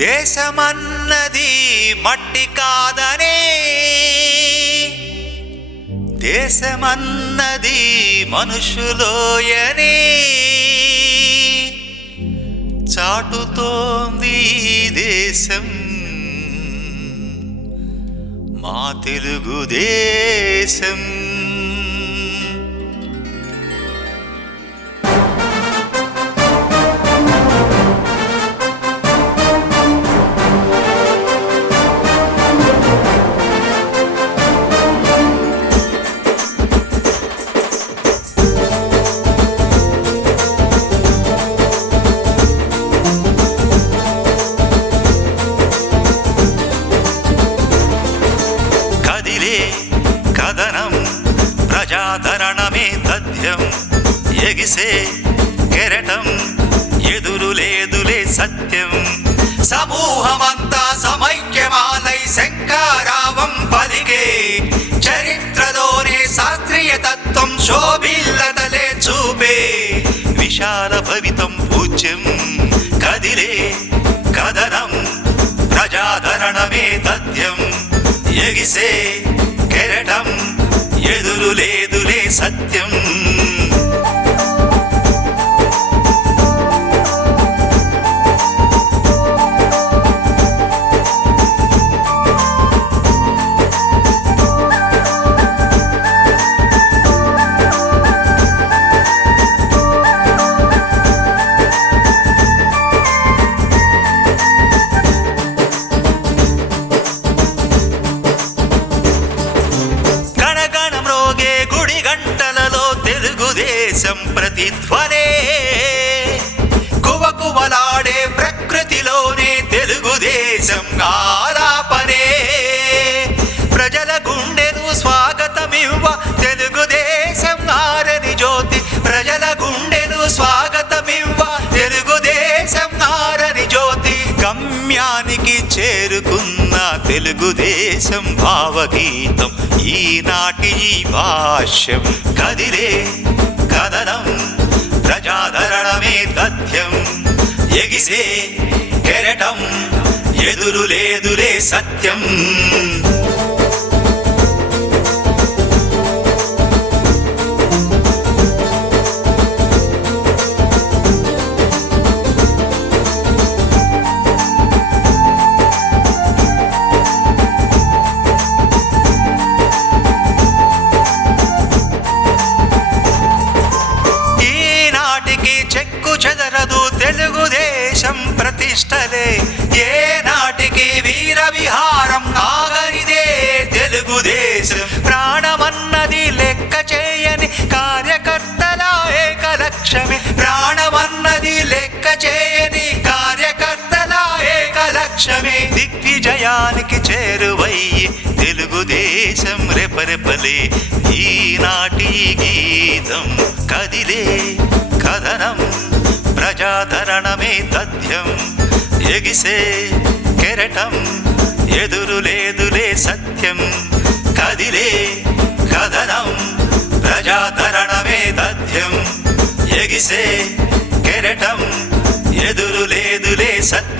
దేశమన్నది మట్టి కాదనే, దేశమన్నది మనుషులోయనే చాటుతోంది దేశం మా తెలుగుదేశం. కథనం ప్రజాదరణమే తథ్యం, ఎగిసే కెరటం ఎదురు లేదులే సత్యం. సమూహమంతా సమైక్యమాలై శంకారావం పలికే చరిత్రలోనే శాస్త్రీయ తత్వం శోభిల్లతలే చూపే. విశాల భవితం పూజ్యం కదిలే కథనం ప్రజాదరణమే తథ్యం, ఎగిసే కెరటం ఎదురు లేదులే సత్యం. గంటలలో తెలుగుదేశం ప్రతిధ్వనే, కువకువలాడే ప్రకృతిలోనే తెలుగుదేశం ఆలాపనే. ప్రజల గుండెను స్వాగతమివ్వ తెలుగుదేశం ఆరని జ్యోతి, ప్రజల గుండెను స్వాగతమివ్వ తెలుగుదేశం ఆరని జ్యోతి. గమ్యానికి చేరుకున్న తెలుగుదేశం భావగీతం ఈనాటి ఈ భాష్యం. కదిలే కథనం ప్రజాదరణమే తథ్యం, ఎగిసే కెరటం ఎదురు లేదులే సత్యం. చెదరదు తెలుగుదేశం ప్రతిష్టలే, ఏ నాటికి వీర విహారం ఆగనిదే తెలుగుదేశం. ప్రాణమన్నది లెక్క చేయని కార్యకర్తల ఏకలక్ష్యమే, ప్రాణమన్నది లెక్క చేయని కార్యకర్తల ఏకలక్ష్యమే. దిగ్విజయానికి చేరువయ్యి తెలుగుదేశం రెపరెపలే ఈనాటి గీతం. కదిలే కథనం ప్రజాదరణమే తథ్యం, ఎగిసే కెరటం ఎదురు లేదులే సత్యం. కదిలే కథనం ప్రజాదరణమే తథ్యం, ఎగిసే కెరటం ఎదురు లేదులే సత్యం.